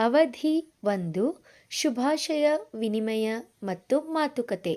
ಅವಧಿ ಒಂದು ಶುಭಾಶಯ ವಿನಿಮಯ ಮತ್ತು ಮಾತುಕತೆ.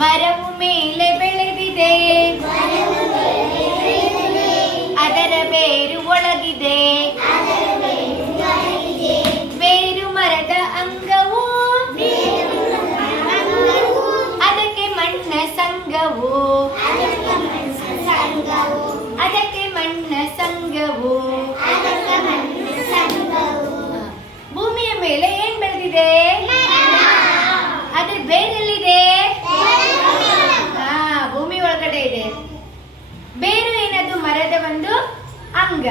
മരവുമേൽ ಅಂಗ.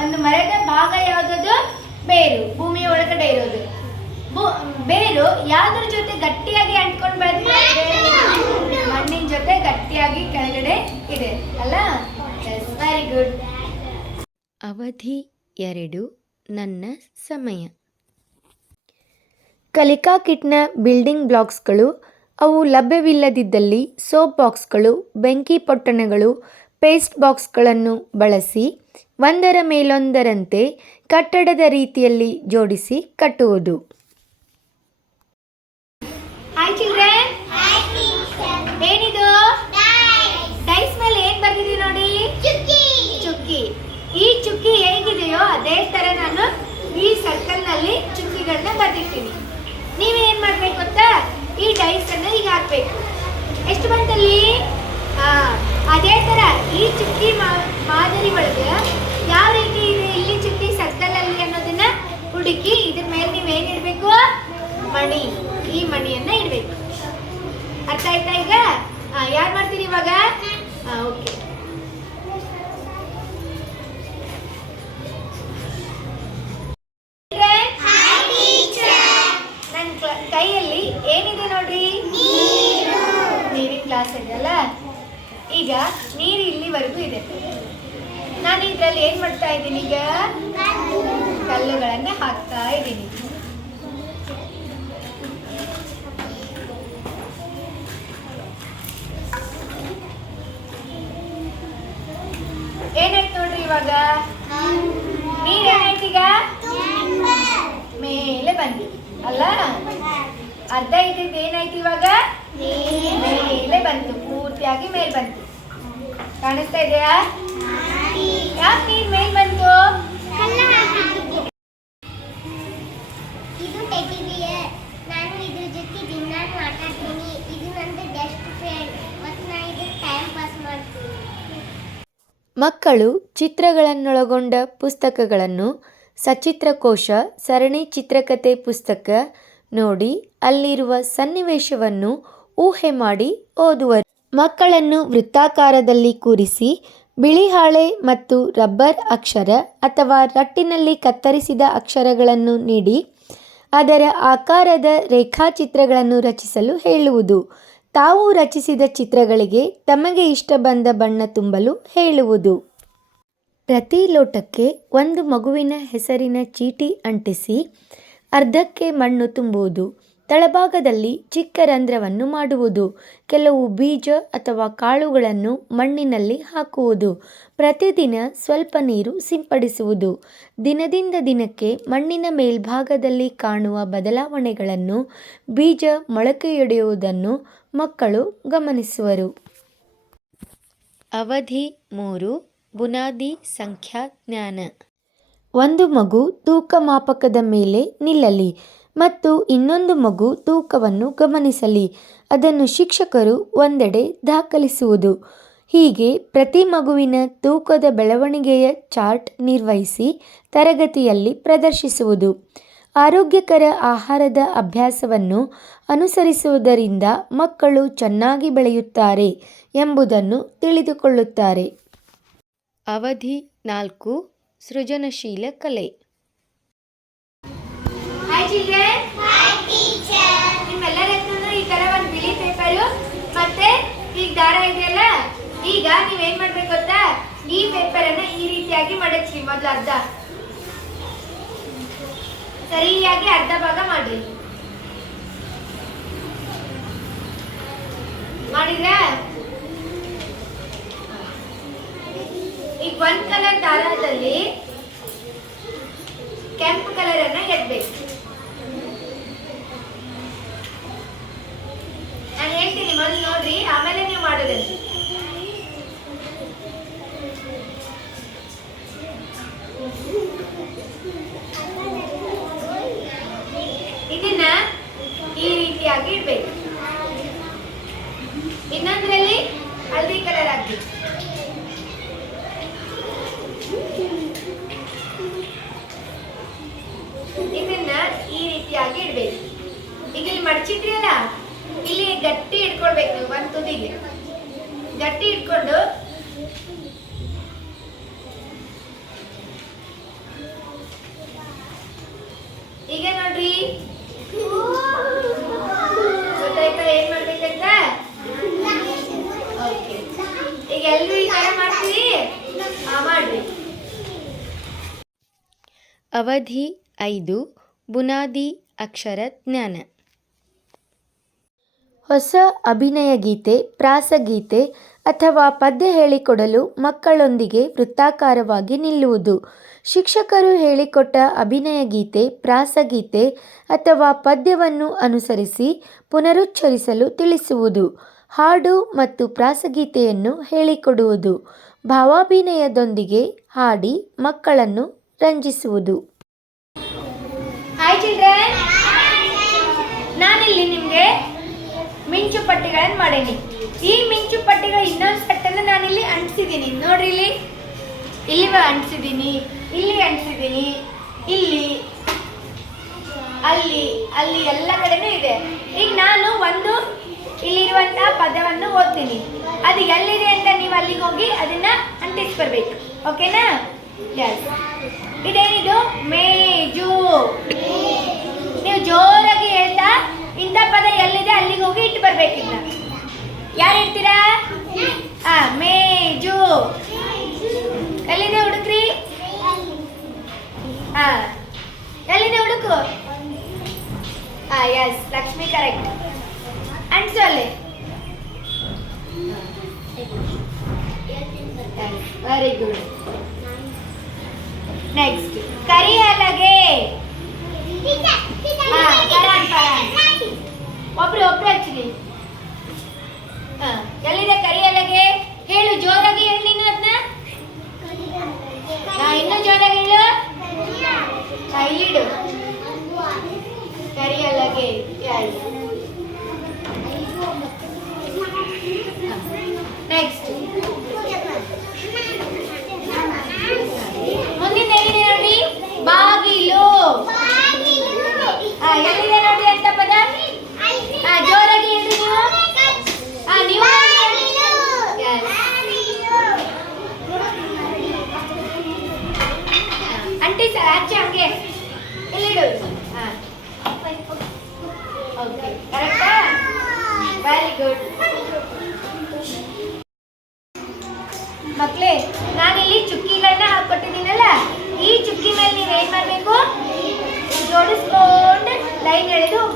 ಒಂದು ಮರದ ಭಾಗ ಯಾವುದು ಬೇರು. ಭೂಮಿಯ ಒಳಗಡೆ ಇರೋದು. ಬೇರು ಯಾವ್ದ್ರ ಜೊತೆ ಗಟ್ಟಿಯಾಗಿ ಅಂಟ್ಕೊಂಡು ಬೆಳೆದ್ರೆ ಮಣ್ಣಿನ ಜೊತೆ ಗಟ್ಟಿಯಾಗಿ ಕೆಳಗಡೆ ಇದೆ. ಅಲ್ಲ? ವೆರಿ ಗುಡ್ ಅವಧಿ ಎರಡು, ನನ್ನ ಸಮಯ. ಕಲಿಕಾ ಕಿಟ್ನ ಬಿಲ್ಡಿಂಗ್ ಬ್ಲಾಕ್ಸ್ಗಳು, ಅವು ಲಭ್ಯವಿಲ್ಲದಿದ್ದಲ್ಲಿ ಸೋಪ್ ಬಾಕ್ಸ್ಗಳು, ಬೆಂಕಿ ಪೊಟ್ಟಣಗಳು ಪೇಸ್ಟ್ ಬಾಕ್ಸ್ಗಳನ್ನು ಬಳಸಿ ಒಂದರ ಮೇಲೊಂದರಂತೆ ಕಟ್ಟಡದ ರೀತಿಯಲ್ಲಿ ಜೋಡಿಸಿ ಕಟ್ಟುವುದು. ಏನಿದು? ಡೈಸ್ ಮೇಲೆ ಏನ್ ಬರ್ದಿದೆ ನೋಡಿ? ಚುಕ್ಕಿ. ಈ ಚುಕ್ಕಿ ಹೇಗಿದೆಯೋ ಅದೇ ತರ ನಾನು ಈ ಸರ್ಕಲ್ನಲ್ಲಿ ಚುಕ್ಕಿಗಳನ್ನ ಬರ್ದಿರ್ತೀನಿ. ನೀವೇನ್ ಮಾಡ್ಬೇಕು ಗೊತ್ತಾ? ಈ ಡೈಸ್ ಅನ್ನ ಈಗ ಹಾಕ್ಬೇಕು. ಎಷ್ಟು ಬಂತಲ್ಲಿ? ಹಾ ಅದೇ ತರ ಈ ಚುಕ್ಕಿ ಮಾದರಿ ಒಳಗೆ ಯಾವ ರೀತಿ ಇದೆ ಇಲ್ಲಿ ಚುಕ್ಕಿ ಸರ್ಕಲ್ ಅಲ್ಲಿ ಅನ್ನೋದನ್ನ ಹುಡುಕಿ ಇದ್ರ ಮೇಲೆ ನೀವೇನ್ ಇಡ್ಬೇಕು? ಮಣಿ. ಈ ಮಣಿಯನ್ನ ಇಡ್ಬೇಕು. ಅರ್ಥ ಆಯ್ತಾ ಈಗ? ಯಾರು ಮಾಡ್ತೀರಿ ಇವಾಗ? ಓಕೆ. ನನ್ನ ಕೈಯಲ್ಲಿ ಏನಿದೆ ನೋಡ್ರಿ? ನೀರಿನ ಗ್ಲಾಸ್ ಇದೆಯಲ್ಲ? ಈಗ ನೀರು ಇಲ್ಲಿವರೆಗೂ ಇದೆ. ನಾನು ಇದರಲ್ಲಿ ಏನ್ ಮಾಡ್ತಾ ಇದ್ದೀನಿ ಈಗ? ಕಲ್ಲುಗಳನ್ನ ಹಾಕ್ತಾ ಇದ್ದೀನಿ. ಏನಾಯ್ತು ನೋಡ್ರಿ ಇವಾಗ? ನೀರ್ ಏನಾಯ್ತು ಈಗ? ಮೇಲೆ ಬಂದಿ. ಅಲ್ಲ? ಅರ್ಧ ಇದ್ದಿದ್ದು ಏನಾಯ್ತು ಇವಾಗ? ಮೇಲೆ ಬಂತು. ಪೂರ್ತಿಯಾಗಿ ಮೇಲೆ ಬಂತು. ಕಾಣಿಸ್ತಾ ಇದೆಯಾ? ಯಾಕೆ ನೀರ್ ಮೇಲ್ ಬಂತು? ಇದು ಟೆಡಿ ಬಿಯರ್ ನಾನು ಇದ್ರ ಜೊತೆ ದಿನ ಮಾತಾಡ್ತೀನಿ. ಇದು ನಂದು ಬೆಸ್ಟ್ ಫ್ರೆಂಡ್ ಮತ್ತು ನಾನು ಇದು ಟೈಮ್ ಪಾಸ್ ಮಾಡ್ತೀನಿ. ಮಕ್ಕಳು ಚಿತ್ರಗಳನ್ನೊಳಗೊಂಡ ಪುಸ್ತಕಗಳನ್ನು ಸಚಿತ್ರಕೋಶ ಸರಣಿ ಚಿತ್ರಕಥೆ ಪುಸ್ತಕ ನೋಡಿ ಅಲ್ಲಿರುವ ಸನ್ನಿವೇಶವನ್ನು ಊಹೆ ಮಾಡಿ ಓದುವರು. ಮಕ್ಕಳನ್ನು ವೃತ್ತಾಕಾರದಲ್ಲಿ ಕೂರಿಸಿ, ಬಿಳಿ ಹಾಳೆ ಮತ್ತು ರಬ್ಬರ್ ಅಕ್ಷರ ಅಥವಾ ರಟ್ಟಿನಲ್ಲಿ ಕತ್ತರಿಸಿದ ಅಕ್ಷರಗಳನ್ನು ನೀಡಿ, ಅದರ ಆಕಾರದ ರೇಖಾಚಿತ್ರಗಳನ್ನು ರಚಿಸಲು ಹೇಳುವುದು. ತಾವು ರಚಿಸಿದ ಚಿತ್ರಗಳಿಗೆ ತಮಗೆ ಇಷ್ಟ ಬಂದ ಬಣ್ಣ ತುಂಬಲು ಹೇಳುವುದು. ಪ್ರತಿ ಲೋಟಕ್ಕೆ ಒಂದು ಮಗುವಿನ ಹೆಸರಿನ ಚೀಟಿ ಅಂಟಿಸಿ, ಅರ್ಧಕ್ಕೆ ಮಣ್ಣು ತುಂಬುವುದು ತಳಭಾಗದಲ್ಲಿ ಚಿಕ್ಕ ರಂಧ್ರವನ್ನು ಮಾಡುವುದು. ಕೆಲವು ಬೀಜ ಅಥವಾ ಕಾಳುಗಳನ್ನು ಮಣ್ಣಿನಲ್ಲಿ ಹಾಕುವುದು. ಪ್ರತಿದಿನ ಸ್ವಲ್ಪ ನೀರು ಸಿಂಪಡಿಸುವುದು. ದಿನದಿಂದ ದಿನಕ್ಕೆ ಮಣ್ಣಿನ ಮೇಲ್ಭಾಗದಲ್ಲಿ ಕಾಣುವ ಬದಲಾವಣೆಗಳನ್ನು ಬೀಜ ಮೊಳಕೆಯೊಡೆಯುವುದನ್ನು ಮಕ್ಕಳು ಗಮನಿಸುವರು. ಅವಧಿ ಮೂರು, ಬುನಾದಿ ಸಂಖ್ಯಾ ಜ್ಞಾನ. ಒಂದು ಮಗು ತೂಕ ಮಾಪಕದ ಮೇಲೆ ನಿಲ್ಲಲಿ. ಮತ್ತು ಇನ್ನೊಂದು ಮಗು ತೂಕವನ್ನು ಗಮನಿಸಲಿ. ಅದನ್ನು ಶಿಕ್ಷಕರು ಒಂದೆಡೆ ದಾಖಲಿಸುವುದು. ಹೀಗೆ ಪ್ರತಿ ಮಗುವಿನ ತೂಕದ ಬೆಳವಣಿಗೆಯ ಚಾರ್ಟ್ ನಿರ್ವಹಿಸಿ ತರಗತಿಯಲ್ಲಿ ಪ್ರದರ್ಶಿಸುವುದು. ಆರೋಗ್ಯಕರ ಆಹಾರದ ಅಭ್ಯಾಸವನ್ನು ಅನುಸರಿಸುವುದರಿಂದ ಮಕ್ಕಳು ಚೆನ್ನಾಗಿ ಬೆಳೆಯುತ್ತಾರೆ ಎಂಬುದನ್ನು ತಿಳಿದುಕೊಳ್ಳುತ್ತಾರೆ. ಅವಧಿ ನಾಲ್ಕು. ಸೃಜನಶೀಲ ಕಲೆ. ಹಾಯ್ ಚಿಲ್ಡ್ರನ್ ನಿಮ್ಮೆಲ್ಲರ ಹತ್ರನೂ ಈ ತರ ಒಂದು ಬಿಳಿ ಪೇಪರು ಮತ್ತೆ ಈಗ ದಾರ ಇದೆಯಲ್ಲ? ಈಗ ನೀವೇನ್ ಮಾಡ್ಬೇಕು ಗೊತ್ತಾ? ಈ ಪೇಪರ್ ಅನ್ನ ಈ ರೀತಿಯಾಗಿ ಮಡಚಿ ಮೊದಲು ಅರ್ಧ. ಸರಿಯಾಗಿ ಅರ್ಧ ಭಾಗ ಮಾಡಿ ಮಾಡಿದ್ರಾ? ಈಗ ಒಂದ್ ಕಲರ್ ದಾರದಲ್ಲಿ ಕೆಂಪು ಕಲರ್ ಅನ್ನ ಎತ್ಬೇಕು ನಾನು ಹೇಳ್ತೀನಿ ಮೊದಲು ನೋಡ್ರಿ ಆಮೇಲೆ ನೀವು ಮಾಡೋದಂತೆ ಇದನ್ನ ಈ ರೀತಿಯಾಗಿ ಇಡ್ಬೇಕು ಇನ್ನೊಂದ್ರಲ್ಲಿ ಹಳದಿ ಕಲರ್ ಹಾಕ್ಬೇಕು ಇದನ್ನ ಈ ರೀತಿಯಾಗಿ ಇಡ್ಬೇಕು ಈಗ ಇಲ್ಲಿ ಮಡಚಿದ್ರಲ್ಲ ಇಲ್ಲಿ ಗಟ್ಟಿ ಇಟ್ಕೊಳ್ಬೇಕು ತುದಿಗೆ ಗಟ್ಟಿ ಇಟ್ಕೊಂಡು ಈಗ ನೋಡ್ರಿ ಅವಧಿ ಐದು ಬುನಾದಿ ಅಕ್ಷರ ಜ್ಞಾನ. ಹೊಸ ಅಭಿನಯ ಗೀತೆ, ಪ್ರಾಸಗೀತೆ ಅಥವಾ ಪದ್ಯ ಹೇಳಿಕೊಡಲು ಮಕ್ಕಳೊಂದಿಗೆ ವೃತ್ತಾಕಾರವಾಗಿ ನಿಲ್ಲುವುದು. ಶಿಕ್ಷಕರು ಹೇಳಿಕೊಟ್ಟ ಅಭಿನಯ ಗೀತೆ, ಪ್ರಾಸಗೀತೆ ಅಥವಾ ಪದ್ಯವನ್ನು ಅನುಸರಿಸಿ ಪುನರುಚ್ಚರಿಸಲು ತಿಳಿಸುವುದು, ಹಾಡು ಮತ್ತು ಪ್ರಾಸಗೀತೆಯನ್ನು ಹೇಳಿಕೊಡುವುದು, ಭಾವಾಭಿನಯದೊಂದಿಗೆ ಹಾಡಿ ಮಕ್ಕಳನ್ನು ರಂಜಿಸುವುದು. ನಾನಿಲ್ಲಿ ನಿಮ್ಗೆ ಮಿಂಚು ಪಟ್ಟಿಗಳನ್ನು ಮಾಡೀನಿ. ಈ ಮಿಂಚು ಪಟ್ಟಿಗಳ ಇನ್ನೊಂದು ಸೆಟ್ಟನ್ನು ನಾನಿಲ್ಲಿ ಅಂಟಿಸಿದ್ದೀನಿ ನೋಡ್ರಿ ಇಲ್ಲಿ. ಇಲ್ಲಿ ಅಂಟಿಸಿದ್ದೀನಿ ಇಲ್ಲಿ ಅಂಟಿಸಿದ್ದೀನಿ ಇಲ್ಲಿ. ಅಲ್ಲಿ. ಅಲ್ಲಿ ಎಲ್ಲ ಕಡೆನೂ ಇದೆ. ಈಗ ನಾನು ಒಂದು ಇಲ್ಲಿರುವಂತಹ ಪದವನ್ನು ಓದ್ತೀನಿ. ಅದು ಎಲ್ಲಿದೆ ಅಂತ ನೀವು ಅಲ್ಲಿಗೆ ಹೋಗಿ ಅದನ್ನ ಅಂಟಿಸ್ಬರ್ಬೇಕು. ಓಕೆನಾ? ಎಸ್ ಇದೇನಿದು? ಮೇಜು. ನೀವು ಜೋರಾಗಿ ಹೇಳ್ತಾ ಇಂಥ ಪದ ಎಲ್ಲಿದೆ? ಅಲ್ಲಿಗೆ ಹೋಗಿ ಇಟ್ಟು ಬರ್ಬೇಕಿಲ್ಲ. ಯಾರು ಇಡ್ತೀರಾ ಮೇ ಮೇಜು. ಎಲ್ಲಿದೆ ಹುಡುಕ್ರಿ? ಹಾ ಎಲ್ಲಿದೆ ಹುಡುಕು? ಹಾ ಎಸ್ ಲಕ್ಷ್ಮಿ ಕರೆಕ್ಟ್ ಅಂಟಿಸು ಅಲ್ಲಿ. ವೆರಿ ಗುಡ್ ನೆಕ್ಸ್ಟ್ ಕರಿ ಒಬ್ರು ಒಬ್ರು ಹಚ್ಚಿರಿ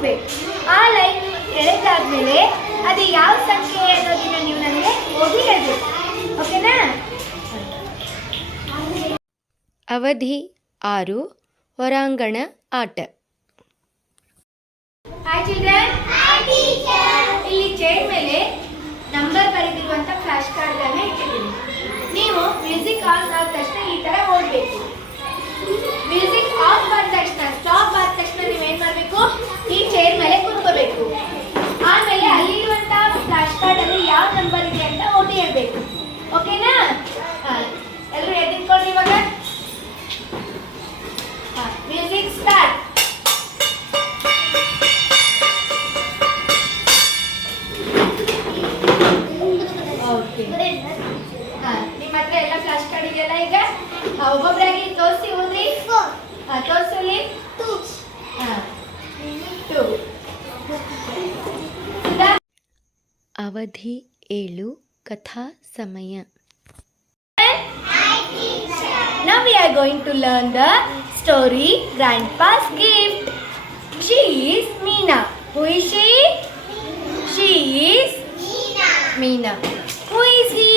ಹೋಗ್ಬೇಕು. ಆ ಲೈನ್ ಎಳೆದಾದ್ಮೇಲೆ ಅದು ಯಾವ ಸಂಖ್ಯೆ ಅನ್ನೋದನ್ನ ನೀವು ನನಗೆ ಹೋಗಿ ಹೇಳ್ಬೇಕು. ಓಕೆನಾ ಅವಧಿ ಆರು ಹೊರಾಂಗಣ ಆಟ. ಹಾಯ್ ಚಿಲ್ಡ್ರನ್ ಇಲ್ಲಿ ಚೇರ್ ಮೇಲೆ ನಂಬರ್ ಬರೆದಿರುವಂತ ಫ್ಲಾಶ್ ಕಾರ್ಡ್ಗಳನ್ನ ಇಟ್ಟಿದ್ದೀನಿ. ನೀವು ಮ್ಯೂಸಿಕ್ ಆನ್ ಆದ ತಕ್ಷಣ ಈ ತರ ಓಡಬೇಕು ಎಲ್ಲ ಫ್ಲಾಶ್ ಕಾರ್ಡ್ ಇದೆಯಲ್ಲ ಈಗ ಹಾ, ಒಬ್ಬೊಬ್ರಾಗಿ ತೋರಿಸಿ ಓದ್ರಿ ಹಾ, ತೋರ್ಸಲಿ ಹಾ. Two. ಸುಧಾ? ಅವಧಿ ಏಳು ಕಥಾ ಸಮಯ Now we are going to learn the story Grandpa's Gift. She is Meena. Who is she? She is Meena. Who is he?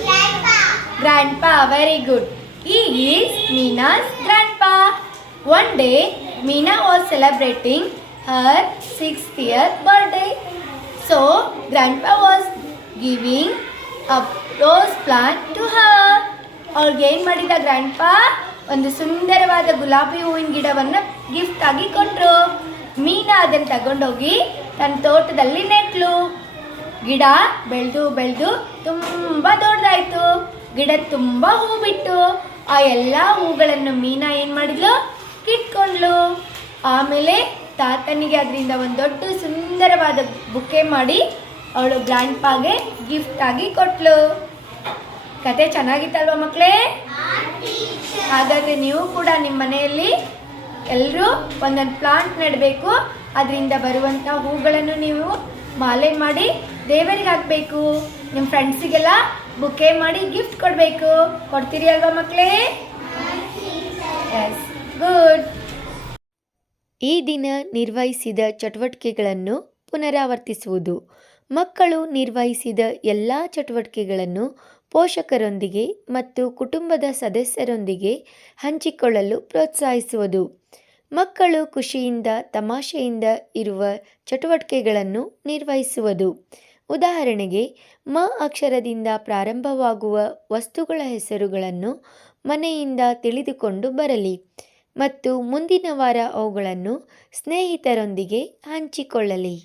Grandpa, Very good. He is Meena's grandpa. One day, Meena was celebrating her sixth year birthday. So, Grandpa was giving a rose plant to her. ಅವ್ಳಿಗೆ ಏನು ಮಾಡಿದ ಗ್ರ್ಯಾಂಡ್ಪ ಒಂದು ಸುಂದರವಾದ ಗುಲಾಬಿ ಹೂವಿನ ಗಿಡವನ್ನು gift ಆಗಿ ಕೊಟ್ಟರು ಮೀನಾ ಅದನ್ನು ತಗೊಂಡೋಗಿ ತನ್ನ ತೋಟದಲ್ಲಿ ನೆಟ್ಲು ಗಿಡ ಬೆಳೆದು ಬೆಳೆದು ತುಂಬ ದೊಡ್ಡದಾಯ್ತು ಗಿಡ ತುಂಬ ಹೂ ಬಿಟ್ಟು ಆ ಎಲ್ಲ ಹೂಗಳನ್ನು ಮೀನಾ ಏನು ಮಾಡಿದ್ಲು? ಕಿಟ್ಕೊಂಡ್ಲು. ಆಮೇಲೆ ತಾತನಿಗೆ ಅದರಿಂದ ಒಂದು ದೊಡ್ಡ ಸುಂದರವಾದ ಬುಕ್ಕೆ ಮಾಡಿ ಅವಳು ಗ್ರ್ಯಾಂಡ್ ಪಾಗೆ ಗಿಫ್ಟ್ ಆಗಿ ಕೊಟ್ಲು. ಕತೆ ಚೆನ್ನಾಗಿತ್ತಲ್ವ ಮಕ್ಕಳೇ ಹಾಗಾದರೆ ನೀವು ಕೂಡ ನಿಮ್ಮ ಮನೆಯಲ್ಲಿ ಎಲ್ಲರೂ ಒಂದೊಂದು ಪ್ಲಾಂಟ್ ನೆಡಬೇಕು. ಅದರಿಂದ ಬರುವಂಥ ಹೂಗಳನ್ನು ನೀವು ಮಾಲೆ ಮಾಡಿ ದೇವರಿಗೆ ಹಾಕಬೇಕು. ನಿಮ್ಮ ಫ್ರೆಂಡ್ಸಿಗೆಲ್ಲ ಬುಕೆ ಮಾಡಿ ಗಿಫ್ಟ್ ಕೊಡಬೇಕು. ಕೊಡ್ತೀರಿ ಅಲ್ವಾ ಮಕ್ಕಳೇ ಗುಡ್ ಈ ದಿನ ನಿರ್ವಹಿಸಿದ ಚಟುವಟಿಕೆಗಳನ್ನು ಪುನರಾವರ್ತಿಸುವುದು. ಮಕ್ಕಳು ನಿರ್ವಹಿಸಿದ ಎಲ್ಲ ಚಟುವಟಿಕೆಗಳನ್ನು ಪೋಷಕರೊಂದಿಗೆ ಮತ್ತು ಕುಟುಂಬದ ಸದಸ್ಯರೊಂದಿಗೆ ಹಂಚಿಕೊಳ್ಳಲು ಪ್ರೋತ್ಸಾಹಿಸುವುದು. ಮಕ್ಕಳು ಖುಷಿಯಿಂದ, ತಮಾಷೆಯಿಂದ ಇರುವ ಚಟುವಟಿಕೆಗಳನ್ನು ನಿರ್ವಹಿಸುವುದು. ಉದಾಹರಣೆಗೆ, ಮ ಅಕ್ಷರದಿಂದ ಪ್ರಾರಂಭವಾಗುವ ವಸ್ತುಗಳ ಹೆಸರುಗಳನ್ನು ಮನೆಯಿಂದ ತಿಳಿದುಕೊಂಡು ಬರಲಿ ಮತ್ತು ಮುಂದಿನ ವಾರ ಅವುಗಳನ್ನು ಸ್ನೇಹಿತರೊಂದಿಗೆ ಹಂಚಿಕೊಳ್ಳಲಿ.